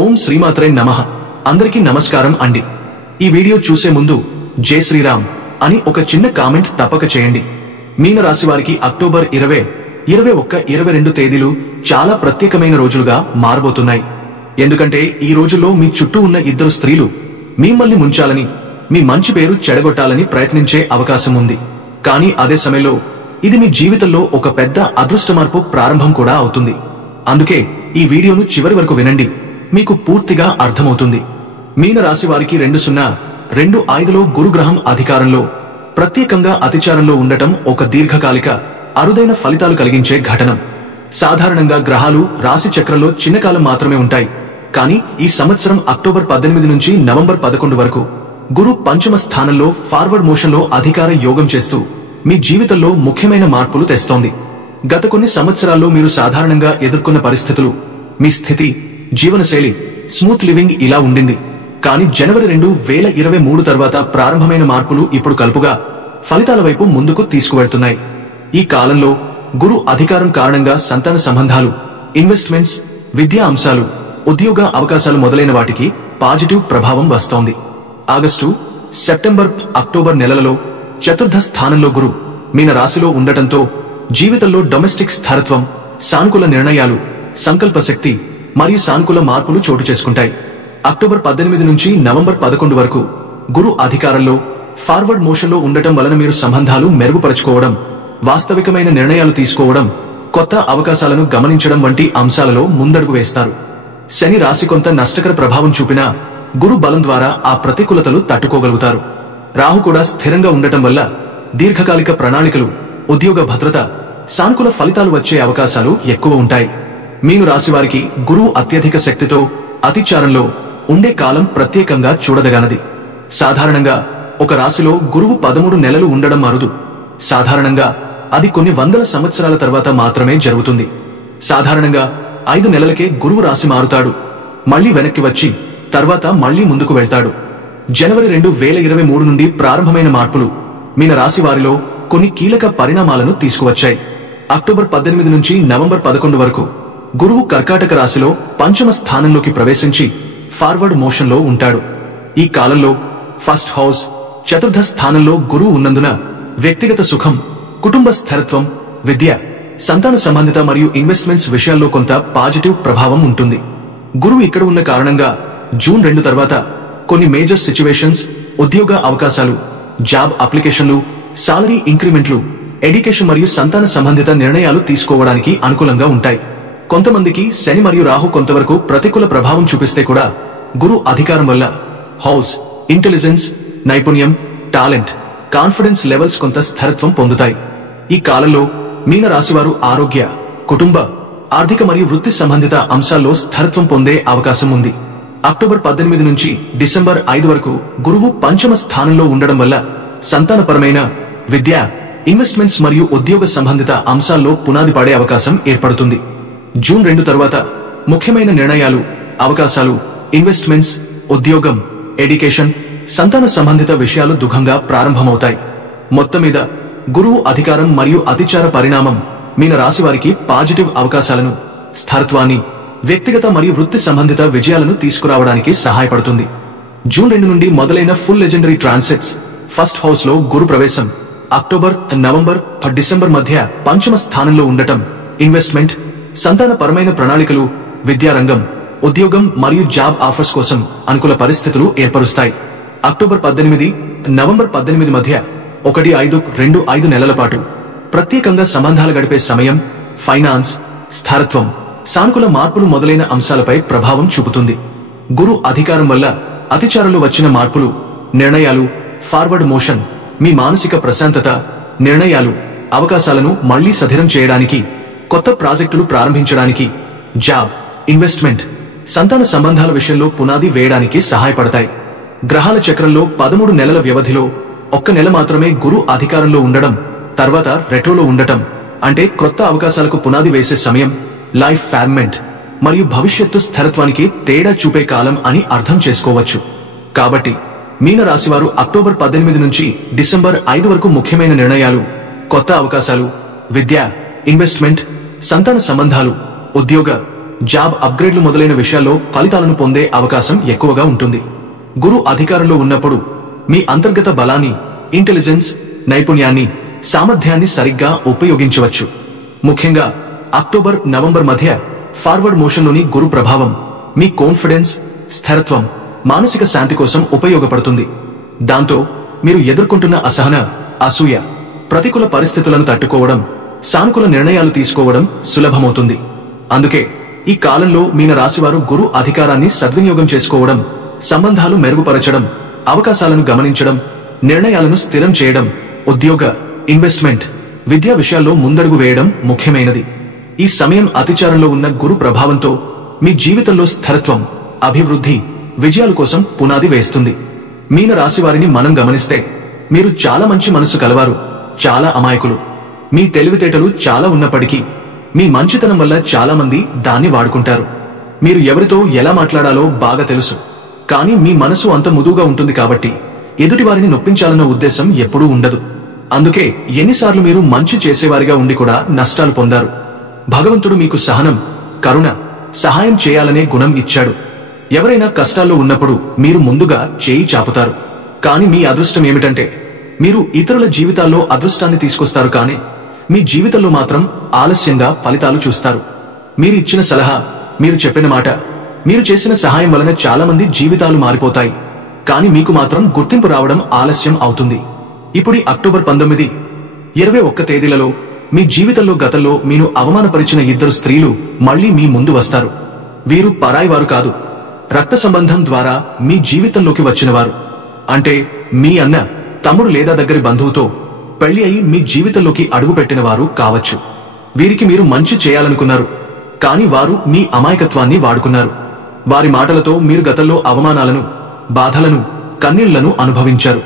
ఓం శ్రీమాత్రే నమః. అందరికీ నమస్కారం అండి. ఈ వీడియో చూసే ముందు జై శ్రీరామ్ అని ఒక చిన్న కామెంట్ తప్పక చేయండి. మీన రాశి వారికి అక్టోబర్ 20, 21, 22 తేదీలు చాలా ప్రత్యేకమైన రోజులుగా మారబోతున్నాయి. ఎందుకంటే ఈ రోజుల్లో మీ చుట్టూ ఉన్న ఇద్దరు స్త్రీలు మిమ్మల్ని ముంచాలని, మీ మంచి పేరు చెడగొట్టాలని ప్రయత్నించే అవకాశం ఉంది. కానీ అదే సమయంలో ఇది మీ జీవితంలో ఒక పెద్ద అదృష్ట మార్పు ప్రారంభం కూడా అవుతుంది. అందుకే ఈ వీడియోను చివరి వరకు వినండి, మీకు పూర్తిగా అర్థమవుతుంది. మీన రాశి వారికి 2025లో గురుగ్రహం అధికారంలో, ప్రత్యేకంగా అతిచారంలో ఉండటం ఒక దీర్ఘకాలిక అరుదైన ఫలితాలు కలిగించే ఘటనం. సాధారణంగా గ్రహాలు రాశి చక్రంలో చిన్నకాలం మాత్రమే ఉంటాయి. కానీ ఈ సంవత్సరం అక్టోబర్ 18 నుంచి నవంబర్ 11 వరకు గురు పంచమ స్థానంలో ఫార్వర్డ్ మోషన్ లో అధికార యోగం చేస్తూ మీ జీవితంలో ముఖ్యమైన మార్పులు తెస్తోంది. గత కొన్ని సంవత్సరాల్లో మీరు సాధారణంగా ఎదుర్కొన్న పరిస్థితులు, మీ స్థితి, జీవనశైలి, స్మూత్ లివింగ్ ఇలా ఉండింది. కానీ జనవరి 2023 తర్వాత ప్రారంభమైన మార్పులు ఇప్పుడు కలుపుగా ఫలితాల వైపు ముందుకు తీసుకువెడుతున్నాయి. ఈ కాలంలో గురు అధికారం కారణంగా సంతాన సంబంధాలు, ఇన్వెస్ట్మెంట్స్, విద్యా అంశాలు, ఉద్యోగ అవకాశాలు మొదలైన వాటికి పాజిటివ్ ప్రభావం వస్తోంది. ఆగస్టు, సెప్టెంబర్, అక్టోబర్ నెలలలో చతుర్థ స్థానంలో గురు మీన రాశిలో ఉండటంతో జీవితంలో డొమెస్టిక్ స్థిరత్వం, సానుకూల నిర్ణయాలు, సంకల్ప శక్తి మరియు సానుకూల మార్పులు చోటు చేసుకుంటాయి. అక్టోబర్ 18 నుంచి నవంబర్ 11 వరకు గురు అధికారంలో ఫార్వర్డ్ మోషన్ లో ఉండటం వలన మీరు సంబంధాలు మెరుగుపరచుకోవడం, వాస్తవికమైన నిర్ణయాలు తీసుకోవడం, కొత్త అవకాశాలను గమనించడం వంటి అంశాలలో ముందడుగు వేస్తారు. శని రాశి కొంత నష్టకర ప్రభావం చూపినా గురు బలం ద్వారా ఆ ప్రతికూలతలు తట్టుకోగలుగుతారు. రాహు కూడా స్థిరంగా ఉండటం వల్ల దీర్ఘకాలిక ప్రణాళికలు, ఉద్యోగ భద్రత, సానుకూల ఫలితాలు వచ్చే అవకాశాలు ఎక్కువ ఉంటాయి. మీను రాశి వారికి గురువు అత్యధిక శక్తితో అతిచారంలో ఉండే కాలం ప్రత్యేకంగా చూడదగనది. సాధారణంగా ఒక రాశిలో గురువు 13 నెలలు ఉండడం అరుదు. సాధారణంగా అది కొన్ని వందల సంవత్సరాల తర్వాత మాత్రమే జరుగుతుంది. సాధారణంగా 5 నెలలకే గురువు రాశి మారుతాడు, మళ్లీ వెనక్కి వచ్చి తర్వాత మళ్లీ ముందుకు వెళ్తాడు. జనవరి 2023 నుండి ప్రారంభమైన మార్పులు మీన రాశి వారిలో కొన్ని కీలక పరిణామాలను తీసుకువచ్చాయి. అక్టోబర్ 18 నుంచి నవంబర్ 11 వరకు గురువు కర్కాటక రాశిలో పంచమ స్థానంలోకి ప్రవేశించి ఫార్వర్డ్ మోషన్ లో ఉంటాడు. ఈ కాలంలో ఫస్ట్ హౌస్, చతుర్థ స్థానంలో గురువు ఉన్నందున వ్యక్తిగత సుఖం, కుటుంబ స్థిరత్వం, విద్య, సంతాన సంబంధిత మరియు ఇన్వెస్ట్మెంట్స్ విషయాల్లో కొంత పాజిటివ్ ప్రభావం ఉంటుంది. గురువు ఇక్కడ ఉన్న కారణంగా జూన్ 2 తర్వాత కొన్ని మేజర్ సిచ్యువేషన్స్, ఉద్యోగ అవకాశాలు, జాబ్ అప్లికేషన్లు, సాలరీ ఇంక్రిమెంట్లు, ఎడ్యుకేషన్ మరియు సంతాన సంబంధిత నిర్ణయాలు తీసుకోవడానికి అనుకూలంగా ఉంటాయి. కొంతమందికి శని మరియు రాహు కొంతవరకు ప్రతికూల ప్రభావం చూపిస్తే కూడా గురు అధికారం వల్ల హౌస్, ఇంటెలిజెన్స్, నైపుణ్యం, టాలెంట్, కాన్ఫిడెన్స్ లెవెల్స్ కొంత స్థిరత్వం పొందుతాయి. ఈ కాలంలో మీన రాశివారు ఆరోగ్య, కుటుంబ, ఆర్థిక మరియు వృత్తి సంబంధిత అంశాల్లో స్థిరత్వం పొందే అవకాశం ఉంది. అక్టోబర్ 18 నుంచి డిసెంబర్ 5 వరకు గురువు పంచమ స్థానంలో ఉండడం వల్ల సంతానపరమైన, విద్య, ఇన్వెస్ట్మెంట్స్ మరియు ఉద్యోగ సంబంధిత అంశాల్లో పునాది పడే అవకాశం ఏర్పడుతుంది. జూన్ 2 తర్వాత ముఖ్యమైన నిర్ణయాలు, అవకాశాలు, ఇన్వెస్ట్మెంట్స్, ఉద్యోగం, ఎడ్యుకేషన్, సంతాన సంబంధిత విషయాలు దుఃఖంగా ప్రారంభమవుతాయి. మొత్తం మీద గురువు అధికారం మరియు అతిచార పరిణామం మీన రాశి వారికి పాజిటివ్ అవకాశాలను, స్థిరత్వాన్ని, వ్యక్తిగత మరియు వృత్తి సంబంధిత విజయాలను తీసుకురావడానికి సహాయపడుతుంది. జూన్ 2 నుండి మొదలైన full legendary transits, first house లో గురు ప్రవేశం, అక్టోబర్, నవంబర్, డిసెంబర్ మధ్య పంచమ స్థానంలో ఉండటం, ఇన్వెస్ట్మెంట్, సంతాన పరమైన ప్రణాళికలు, విద్యారంగం, ఉద్యోగం మరియు జాబ్ ఆఫర్స్ కోసం అనుకూల పరిస్థితులు ఏర్పరుస్తాయి. అక్టోబర్ 18, నవంబర్ 18 మధ్య 1-5 నెలల పాటు ప్రత్యేకంగా సంబంధాలు గడిపే సమయం, ఫైనాన్స్, స్థిరత్వం, సానుకూల మార్పులు మొదలైన అంశాలపై ప్రభావం చూపుతుంది. గురు అధికారం వల్ల అతిచారంలో వచ్చిన మార్పులు, నిర్ణయాలు, ఫార్వర్డ్ మోషన్ మీ మానసిక ప్రశాంతత, నిర్ణయాలు, అవకాశాలను మళ్లీ సధిరం చేయడానికి, కొత్త ప్రాజెక్టులు ప్రారంభించడానికి, జాబ్, ఇన్వెస్ట్మెంట్, సంతాన సంబంధాల విషయంలో పునాది వేయడానికి సహాయపడతాయి. గ్రహాల చక్రంలో 13 నెలల వ్యవధిలో 1 నెల మాత్రమే గురు అధికారంలో ఉండడం, తర్వాత రెట్రోలో ఉండటం అంటే క్రొత్త అవకాశాలకు పునాది వేసే సమయం, లైఫ్ ఫార్మెంట్ మరియు భవిష్యత్తు స్థిరత్వానికి తేడా చూపే కాలం అని అర్థం చేసుకోవచ్చు. కాబట్టి మీన రాశివారు అక్టోబర్ 18 నుంచి డిసెంబర్ 5 వరకు ముఖ్యమైన నిర్ణయాలు, కొత్త అవకాశాలు, విద్య, ఇన్వెస్ట్మెంట్, సంతాన సంబంధాలు, ఉద్యోగ, జాబ్ అప్గ్రేడ్లు మొదలైన విషయాల్లో ఫలితాలను పొందే అవకాశం ఎక్కువగా ఉంటుంది. గురు అధికారంలో ఉన్నప్పుడు మీ అంతర్గత బలాన్ని, ఇంటెలిజెన్స్, నైపుణ్యాన్ని, సామర్థ్యాన్ని సరిగ్గా ఉపయోగించవచ్చు. ముఖ్యంగా అక్టోబర్, నవంబర్ మధ్య ఫార్వర్డ్ మోషన్లోని గురు ప్రభావం మీ కాన్ఫిడెన్స్, స్థిరత్వం, మానసిక శాంతి కోసం ఉపయోగపడుతుంది. దాంతో మీరు ఎదుర్కొంటున్న అసహన, అసూయ, ప్రతికూల పరిస్థితులను తట్టుకోవడం, సానుకూల నిర్ణయాలు తీసుకోవడం సులభమవుతుంది. అందుకే ఈ కాలంలో మీన రాశివారు గురు అధికారాన్ని సద్వినియోగం చేసుకోవడం, సంబంధాలు మెరుగుపరచడం, అవకాశాలను గమనించడం, నిర్ణయాలను స్థిరం చేయడం, ఉద్యోగ, ఇన్వెస్ట్మెంట్, విద్యా విషయాల్లో ముందడుగు వేయడం ముఖ్యమైనది. ఈ సమయం అతిచారంలో ఉన్న గురు ప్రభావంతో మీ జీవితంలో స్థిరత్వం, అభివృద్ధి, విజయాల కోసం పునాది వేస్తుంది. మీన రాశివారిని మనం గమనిస్తే మీరు చాలా మంచి మనసు కలవారు, చాలా అమాయకులు. మీ తెలివితేటలు చాలా ఉన్నప్పటికీ మీ మంచితనం వల్ల చాలా మంది దాన్ని వాడుకుంటారు. మీరు ఎవరితో ఎలా మాట్లాడాలో బాగా తెలుసు. కానీ మీ మనసు అంత మృదువుగా ఉంటుంది కాబట్టి ఎదుటివారిని నొప్పించాలన్న ఉద్దేశం ఎప్పుడూ ఉండదు. అందుకే ఎన్నిసార్లు మీరు మంచి చేసేవారిగా ఉండి కూడా నష్టాలు పొందారు. భగవంతుడు మీకు సహనం, కరుణ, సహాయం చేయాలనే గుణం ఇచ్చాడు. ఎవరైనా కష్టాల్లో ఉన్నప్పుడు మీరు ముందుగా చేయి చాపుతారు. కానీ మీ అదృష్టం ఏమిటంటే మీరు ఇతరుల జీవితాల్లో అదృష్టాన్ని తీసుకొస్తారు, కానీ మీ జీవితంలో మాత్రం ఆలస్యంగా ఫలితాలు చూస్తారు. మీరు ఇచ్చిన సలహా, మీరు చెప్పిన మాట, మీరు చేసిన సహాయం వలన చాలా మంది జీవితాలు మారిపోతాయి. కానీ మీకు మాత్రం గుర్తింపు రావడం ఆలస్యం అవుతుంది. ఇప్పుడు అక్టోబర్ 19, 21 తేదీలలో మీ జీవితంలో గతంలో మీను అవమానపరిచిన ఇద్దరు స్త్రీలు మళ్లీ మీ ముందు వస్తారు. వీరు పరాయివారు కాదు, రక్త సంబంధం ద్వారా మీ జీవితంలోకి వచ్చినవారు. అంటే మీ అన్న, తమ్ముడు లేదా దగ్గరి బంధువుతో పెళ్లి అయి మీ జీవితంలోకి అడుగుపెట్టిన వారు కావచ్చు. వీరికి మీరు మంచి చేయాలనుకున్నారు, కానీ వారు మీ అమాయకత్వాన్ని వాడుకున్నారు. వారి మాటలతో మీరు గతంలో అవమానాలను, బాధలను, కన్నీళ్లను అనుభవించారు.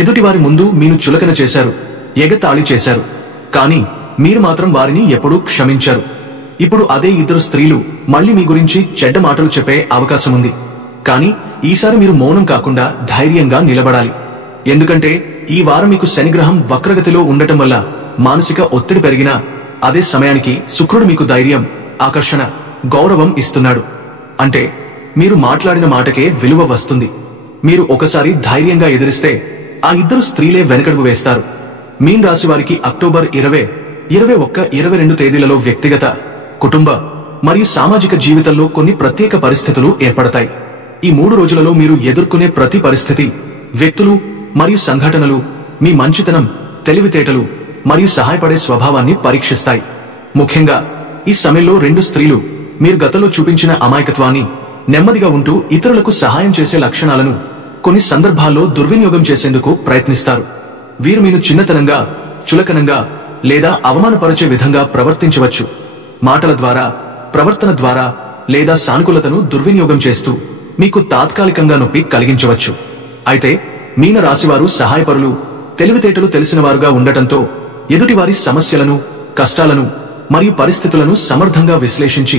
ఎదుటివారి ముందు మీను చులకన చేశారు, ఎగతాళి చేశారు. కానీ మీరు మాత్రం వారిని ఎప్పుడూ క్షమించారు. ఇప్పుడు అదే ఇద్దరు స్త్రీలు మళ్లీ మీ గురించి చెడ్డ మాటలు చెప్పే అవకాశముంది. కానీ ఈసారి మీరు మౌనం కాకుండా ధైర్యంగా నిలబడాలి. ఎందుకంటే ఈ వారం మీకు శనిగ్రహం వక్రగతిలో ఉండటం వల్ల మానసిక ఒత్తిడి పెరిగినా అదే సమయానికి శుక్రుడు మీకు ధైర్యం, ఆకర్షణ, గౌరవం ఇస్తున్నాడు. అంటే మీరు మాట్లాడిన మాటకే విలువ వస్తుంది. మీరు ఒకసారి ధైర్యంగా ఎదిరిస్తే ఆ ఇద్దరు స్త్రీలే వెనకడుగు వేస్తారు. మీన్ రాశి వారికి అక్టోబర్ 20, 21, 22 తేదీలలో వ్యక్తిగత, కుటుంబ మరియు సామాజిక జీవితంలో కొన్ని ప్రత్యేక పరిస్థితులు ఏర్పడతాయి. ఈ 3 రోజులలో మీరు ఎదుర్కొనే ప్రతి పరిస్థితి, వ్యక్తులు మరియు సంఘటనలు మీ మంచితనం, తెలివితేటలు మరియు సహాయపడే స్వభావాన్ని పరీక్షిస్తాయి. ముఖ్యంగా ఈ సమయంలో 2 స్త్రీలు మీరు గతంలో చూపించిన అమాయకత్వాన్ని, నెమ్మదిగా ఉంటూ ఇతరులకు సహాయం చేసే లక్షణాలను కొన్ని సందర్భాల్లో దుర్వినియోగం చేసేందుకు ప్రయత్నిస్తారు. వీరు మీను చిన్నతనంగా, చులకనంగా లేదా అవమానపరిచే విధంగా ప్రవర్తించవచ్చు. మాటల ద్వారా, ప్రవర్తన ద్వారా లేదా సానుకూలతను దుర్వినియోగం చేస్తూ మీకు తాత్కాలికంగా నొప్పి కలిగించవచ్చు. అయితే మీన రాశివారు సహాయపరులు, తెలివితేటలు తెలిసినవారుగా ఉండటంతో ఎదుటివారి సమస్యలను, కష్టాలను మరియు పరిస్థితులను సమర్థంగా విశ్లేషించి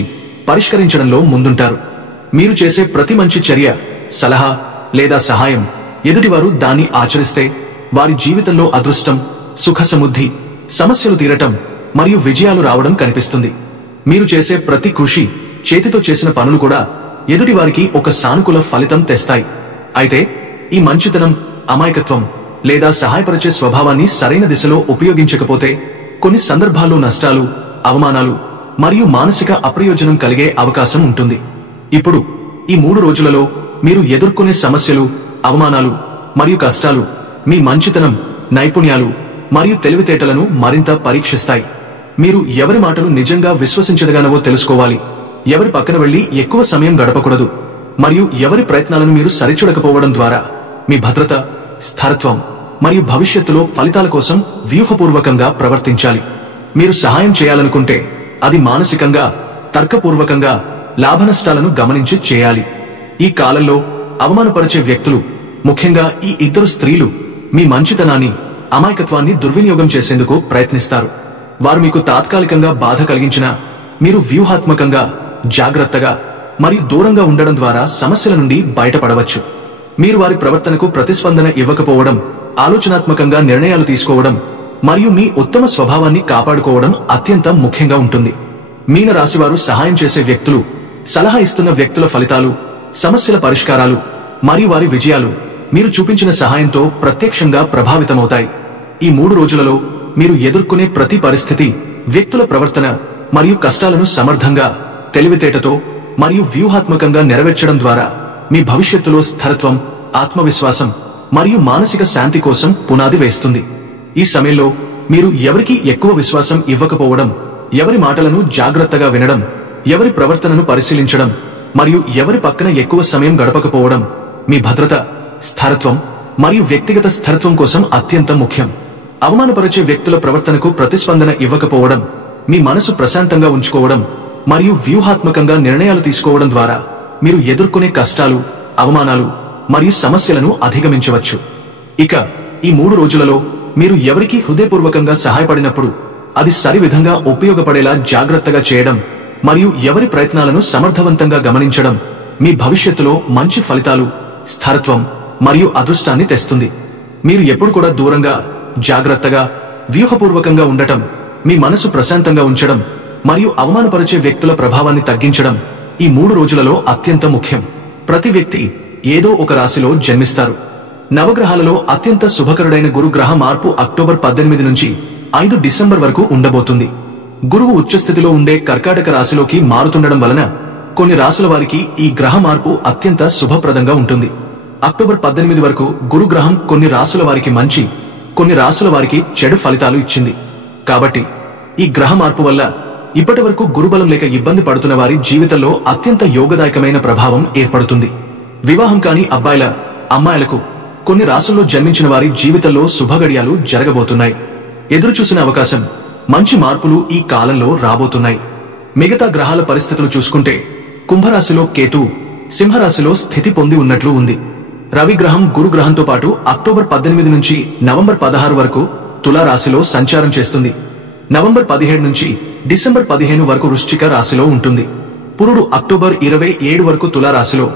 పరిష్కరించడంలో ముందుంటారు. మీరు చేసే ప్రతి మంచి చర్య, సలహా లేదా సహాయం ఎదుటివారు దాన్ని ఆచరిస్తే వారి జీవితంలో అదృష్టం, సుఖ సమృద్ధి, సమస్యలు తీరటం మరియు విజయాలు రావడం కనిపిస్తుంది. మీరు చేసే ప్రతి కృషి, చేతితో చేసిన పనులు కూడా ఎదుటివారికి ఒక సానుకూల ఫలితం తెస్తాయి. అయితే ఈ మంచితనం, అమాయకత్వం లేదా సహాయపరిచే స్వభావాన్ని సరైన దిశలో ఉపయోగించకపోతే కొన్ని సందర్భాల్లో నష్టాలు, అవమానాలు మరియు మానసిక అప్రయోజనం కలిగే అవకాశం ఉంటుంది. ఇప్పుడు ఈ 3 రోజులలో మీరు ఎదుర్కొనే సమస్యలు, అవమానాలు మరియు కష్టాలు మీ మంచితనం, నైపుణ్యాలు మరియు తెలివితేటలను మరింత పరీక్షిస్తాయి. మీరు ఎవరి మాటలు నిజంగా విశ్వసించదగానవో తెలుసుకోవాలి. ఎవరి పక్కన వెళ్లి ఎక్కువ సమయం గడపకూడదు. మరియు ఎవరి ప్రయత్నాలను మీరు సరిచూడకపోవడం ద్వారా మీ భద్రత, స్థిరత్వం మరియు భవిష్యత్తులో ఫలితాల కోసం వ్యూహపూర్వకంగా ప్రవర్తించాలి. మీరు సహాయం చేయాలనుకుంటే అది మానసికంగా, తర్కపూర్వకంగా, లాభనష్టాలను గమనించి చేయాలి. ఈ కాలంలో అవమానపరిచే వ్యక్తులు, ముఖ్యంగా ఈ ఇద్దరు స్త్రీలు మీ మంచితనాన్ని, అమాయకత్వాన్ని దుర్వినియోగం చేసేందుకు ప్రయత్నిస్తారు. వారు మీకు తాత్కాలికంగా బాధ కలిగించినా మీరు వ్యూహాత్మకంగా, జాగ్రత్తగా మరియు దూరంగా ఉండడం ద్వారా సమస్యల నుండి బయటపడవచ్చు. మీరు వారి ప్రవర్తనకు ప్రతిస్పందన ఇవ్వకపోవడం, ఆలోచనాత్మకంగా నిర్ణయాలు తీసుకోవడం మరియు మీ ఉత్తమ స్వభావాన్ని కాపాడుకోవడం అత్యంత ముఖ్యంగా ఉంటుంది. మీన రాశివారు సహాయం చేసే వ్యక్తులు, సలహా ఇస్తున్న వ్యక్తుల ఫలితాలు, సమస్యల పరిష్కారాలు మరియు వారి విజయాలు మీరు చూపించిన సహాయంతో ప్రత్యక్షంగా ప్రభావితమవుతాయి. ఈ 3 రోజులలో మీరు ఎదుర్కొనే ప్రతి పరిస్థితి, వ్యక్తుల ప్రవర్తన మరియు కష్టాలను సమర్థంగా, తెలివితేటతో మరియు వ్యూహాత్మకంగా నెరవేర్చడం ద్వారా మీ భవిష్యత్తులో స్థిరత్వం, ఆత్మవిశ్వాసం మరియు మానసిక శాంతి కోసం పునాది వేస్తుంది. ఈ సమయంలో మీరు ఎవరికీ ఎక్కువ విశ్వాసం ఇవ్వకపోవడం, ఎవరి మాటలను జాగ్రత్తగా వినడం, ఎవరి ప్రవర్తనను పరిశీలించడం మరియు ఎవరి పక్కన ఎక్కువ సమయం గడపకపోవడం మీ భద్రత, స్థిరత్వం మరియు వ్యక్తిగత స్థిరత్వం కోసం అత్యంత ముఖ్యం. అవమానపరిచే వ్యక్తుల ప్రవర్తనకు ప్రతిస్పందన ఇవ్వకపోవడం, మీ మనసు ప్రశాంతంగా ఉంచుకోవడం మరియు వ్యూహాత్మకంగా నిర్ణయాలు తీసుకోవడం ద్వారా మీరు ఎదుర్కొనే కష్టాలు, అవమానాలు మరియు సమస్యలను అధిగమించవచ్చు. ఇక ఈ 3 రోజులలో మీరు ఎవరికీ హృదయపూర్వకంగా సహాయపడినప్పుడు అది సరివిధంగా ఉపయోగపడేలా జాగ్రత్తగా చేయడం మరియు ఎవరి ప్రయత్నాలను సమర్థవంతంగా గమనించడం మీ భవిష్యత్తులో మంచి ఫలితాలు, స్థిరత్వం మరియు అదృష్టాన్ని తెస్తుంది. మీరు ఎప్పుడు కూడా దూరంగా, జాగ్రత్తగా, వ్యూహపూర్వకంగా ఉండటం, మీ మనసు ప్రశాంతంగా ఉంచడం మరియు అవమానపరిచే వ్యక్తుల ప్రభావాన్ని తగ్గించడం ఈ 3 రోజులలో అత్యంత ముఖ్యం. ప్రతి వ్యక్తి ఏదో ఒక రాశిలో జన్మిస్తారు. నవగ్రహాలలో అత్యంత శుభకరుడైన గురు గ్రహ మార్పు అక్టోబర్ 18 నుంచి 5 డిసెంబర్ వరకు ఉండబోతుంది. గురువు ఉచ్చస్థితిలో ఉండే కర్కాటక రాశిలోకి మారుతుండడం వలన కొన్ని రాశుల వారికి ఈ గ్రహ మార్పు అత్యంత శుభప్రదంగా ఉంటుంది. అక్టోబర్ 18 వరకు గురు గ్రహం కొన్ని రాశుల వారికి మంచి, కొన్ని రాశుల వారికి చెడు ఫలితాలు ఇచ్చింది. కాబట్టి ఈ గ్రహ మార్పు వల్ల ఇప్పటి వరకు గురుబలం లేక ఇబ్బంది పడుతున్న వారి జీవితంలో అత్యంత యోగదాయకమైన ప్రభావం ఏర్పడుతుంది. వివాహం కాని అబ్బాయిల, అమ్మాయిలకు, కొన్ని రాశుల్లో జన్మించిన వారి జీవితంలో శుభగడియాలు జరగబోతున్నాయి. ఎదురుచూసిన అవకాశం, మంచి మార్పులు ఈ కాలంలో రాబోతున్నాయి. మిగతా గ్రహాల పరిస్థితులు చూసుకుంటే కుంభరాశిలో కేతువు సింహరాశిలో స్థితి పొంది ఉన్నట్లు ఉంది. రవిగ్రహం గురుగ్రహంతో పాటు అక్టోబర్ 18 నుంచి నవంబర్ 16 వరకు తులారాశిలో సంచారం చేస్తుంది. నవంబర్ 17 నుంచి డిసెంబర్ 15 వరకు వృశ్చిక రాశిలో ఉంటుంది. పురుడు అక్టోబర్ 27 వరకు తులారాశిలో,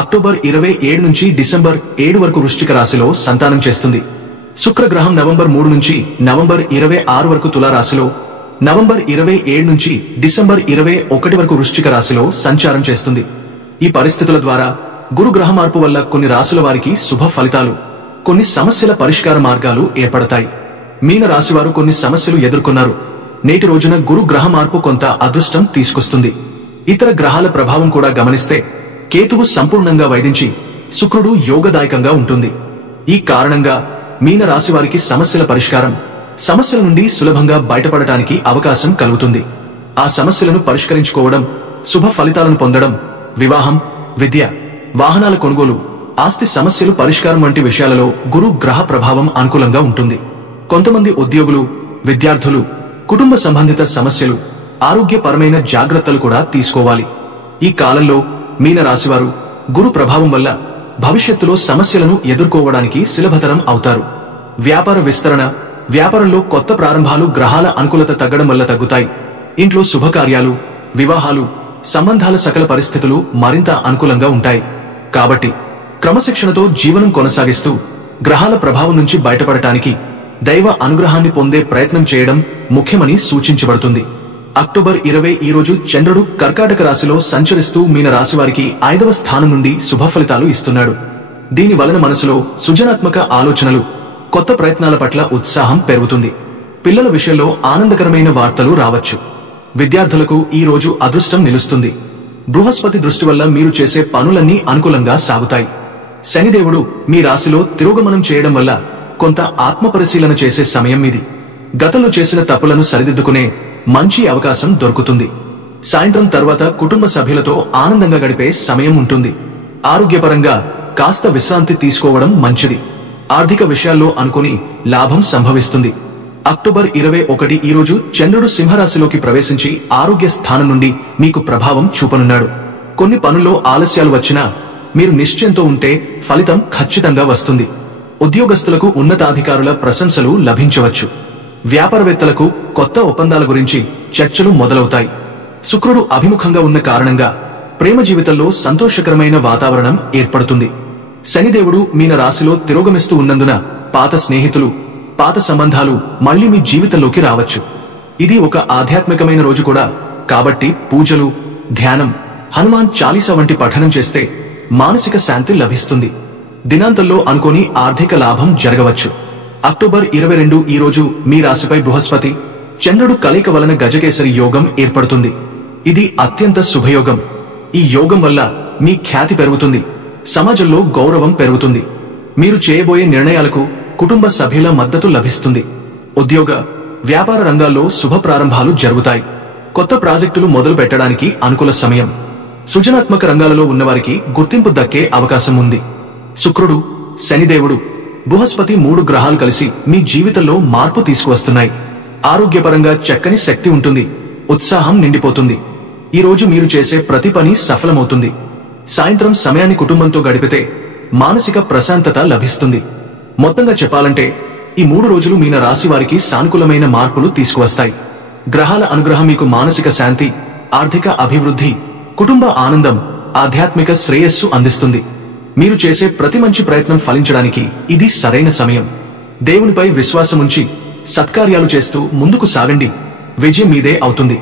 అక్టోబర్ 27 నుంచి డిసెంబర్ 7 వరకు వృశ్చిక రాశిలో సంతానం చేస్తుంది. శుక్రగ్రహం నవంబర్ 3 నుంచి నవంబర్ 26 వరకు తులారాశిలో, నవంబర్ 27 నుంచి డిసెంబర్ 21 వరకు వృశ్చిక రాశిలో సంచారం చేస్తుంది. ఈ పరిస్థితుల ద్వారా గురుగ్రహ మార్పు వల్ల కొన్ని రాశుల వారికి శుభ ఫలితాలు, కొన్ని సమస్యల పరిష్కార మార్గాలు ఏర్పడతాయి. మీన రాశివారు కొన్ని సమస్యలు ఎదుర్కొన్నారు. నేటి రోజున గురు గ్రహ మార్పు కొంత అదృష్టం తీసుకొస్తుంది. ఇతర గ్రహాల ప్రభావం కూడా గమనిస్తే కేతువు సంపూర్ణంగా వైదించి శుక్రుడు యోగదాయకంగా ఉంటుంది. ఈ కారణంగా మీన రాశివారికి సమస్యల పరిష్కారం, సమస్యల నుండి సులభంగా బయటపడటానికి అవకాశం కలుగుతుంది. ఆ సమస్యలను పరిష్కరించుకోవడం, శుభ ఫలితాలను పొందడం, వివాహం, విద్య, వాహనాల కొనుగోలు, ఆస్తి సమస్యలు పరిష్కారం వంటి విషయాలలో గురు గ్రహ ప్రభావం అనుకూలంగా ఉంటుంది. కొంతమంది ఉద్యోగులు, విద్యార్థులు కుటుంబ సంబంధిత సమస్యలు, ఆరోగ్యపరమైన జాగ్రత్తలు కూడా తీసుకోవాలి. ఈ కాలంలో మీన రాశివారు గురు ప్రభావం వల్ల భవిష్యత్తులో సమస్యలను ఎదుర్కోవడానికి సులభతరం అవుతారు. వ్యాపార విస్తరణ, వ్యాపారంలో కొత్త ప్రారంభాలు గ్రహాల అనుకూలత తగ్గడం వల్ల తగ్గుతాయి. ఇంట్లో శుభకార్యాలు, వివాహాలు, సంబంధాల సకల పరిస్థితులు మరింత అనుకూలంగా ఉంటాయి. కాబట్టి క్రమశిక్షణతో జీవనం కొనసాగిస్తూ గ్రహాల ప్రభావం నుంచి బయటపడటానికి దైవ అనుగ్రహాన్ని పొందే ప్రయత్నం చేయడం ముఖ్యమని సూచించబడుతుంది. అక్టోబర్ 20 ఈ రోజు చంద్రుడు కర్కాటక రాశిలో సంచరిస్తూ మీన రాశివారికి 5వ స్థానం నుండి శుభ ఫలితాలు ఇస్తున్నాడు. దీని వలన మనసులో సృజనాత్మక ఆలోచనలు, కొత్త ప్రయత్నాల పట్ల ఉత్సాహం పెరుగుతుంది. పిల్లల విషయంలో ఆనందకరమైన వార్తలు రావచ్చు. విద్యార్థులకు ఈ రోజు అదృష్టం నిలుస్తుంది. బృహస్పతి దృష్టి వల్ల మీరు చేసే పనులన్నీ అనుకూలంగా సాగుతాయి. శనిదేవుడు మీ రాశిలో తిరోగమనం చేయడం వల్ల కొంత ఆత్మపరిశీలన చేసే సమయం ఇది. గతంలో చేసిన తప్పులను సరిదిద్దుకునే మంచి అవకాశం దొరుకుతుంది. సాయంత్రం తర్వాత కుటుంబ సభ్యులతో ఆనందంగా గడిపే సమయం ఉంటుంది. ఆరోగ్యపరంగా కాస్త విశ్రాంతి తీసుకోవడం మంచిది. ఆర్థిక విషయాల్లో అనుకుని లాభం సంభవిస్తుంది. అక్టోబర్ 21 ఈ రోజు చంద్రుడు సింహరాశిలోకి ప్రవేశించి ఆరోగ్య స్థానం నుండి మీకు ప్రభావం చూపనున్నాడు. కొన్ని పనుల్లో ఆలస్యాలు వచ్చినా మీరు నిశ్చయంతో ఉంటే ఫలితం ఖచ్చితంగా వస్తుంది. ఉద్యోగస్తులకు ఉన్నతాధికారుల ప్రశంసలు లభించవచ్చు. వ్యాపారవేత్తలకు కొత్త ఒప్పందాల గురించి చర్చలు మొదలవుతాయి. శుక్రుడు అభిముఖంగా ఉన్న కారణంగా ప్రేమ జీవితంలో సంతోషకరమైన వాతావరణం ఏర్పడుతుంది. శనిదేవుడు మీన రాశిలో తిరోగమిస్తూ ఉన్నందున పాత స్నేహితులు, పాత సంబంధాలు మళ్లీ మీ జీవితంలోకి రావచ్చు. ఇది ఒక ఆధ్యాత్మికమైన రోజు కూడా. కాబట్టి పూజలు, ధ్యానం, హనుమాన్ చాలీసా వంటి పఠనం చేస్తే మానసిక శాంతి లభిస్తుంది. దినాంతంలో అనుకోని ఆర్థిక లాభం జరగవచ్చు. అక్టోబర్ 22 ఈ రోజు మీ రాశిపై బృహస్పతి, చంద్రుడు కలయిక వలన గజకేసరి యోగం ఏర్పడుతుంది. ఇది అత్యంత శుభయోగం. ఈ యోగం వల్ల మీ ఖ్యాతి పెరుగుతుంది, సమాజంలో గౌరవం పెరుగుతుంది. మీరు చేయబోయే నిర్ణయాలకు కుటుంబ సభ్యుల మద్దతు లభిస్తుంది. ఉద్యోగ, వ్యాపార రంగాల్లో శుభ ప్రారంభాలు జరుగుతాయి. కొత్త ప్రాజెక్టులు మొదలు పెట్టడానికి అనుకూల సమయం. సృజనాత్మక రంగాలలో ఉన్నవారికి గుర్తింపు దక్కే అవకాశం ఉంది. శుక్రుడు, శనిదేవుడు, బృహస్పతి 3 గ్రహాలు కలిసి మీ జీవితంలో మార్పు తీసుకువస్తున్నాయి. ఆరోగ్యపరంగా చక్కని శక్తి ఉంటుంది, ఉత్సాహం నిండిపోతుంది. ఈ రోజు మీరు చేసే ప్రతి పని సఫలమవుతుంది. సాయంత్రం సమయాన్ని కుటుంబంతో గడిపితే మానసిక ప్రశాంతత లభిస్తుంది. మొత్తంగా చెప్పాలంటే ఈ 3 రోజులు మీన రాశి వారికి సానుకూలమైన మార్పులు తీసుకువస్తాయి. గ్రహాల అనుగ్రహం మీకు మానసిక శాంతి, ఆర్థిక అభివృద్ధి, కుటుంబ ఆనందం, ఆధ్యాత్మిక శ్రేయస్సు అందిస్తుంది. మీరు చేసే ప్రతి మంచి ప్రయత్నం ఫలించడానికి ఇది సరైన సమయం. దేవునిపై విశ్వాసముంచి సత్కార్యాలు చేస్తూ ముందుకు సాగండి. విజయం మీదే అవుతుంది.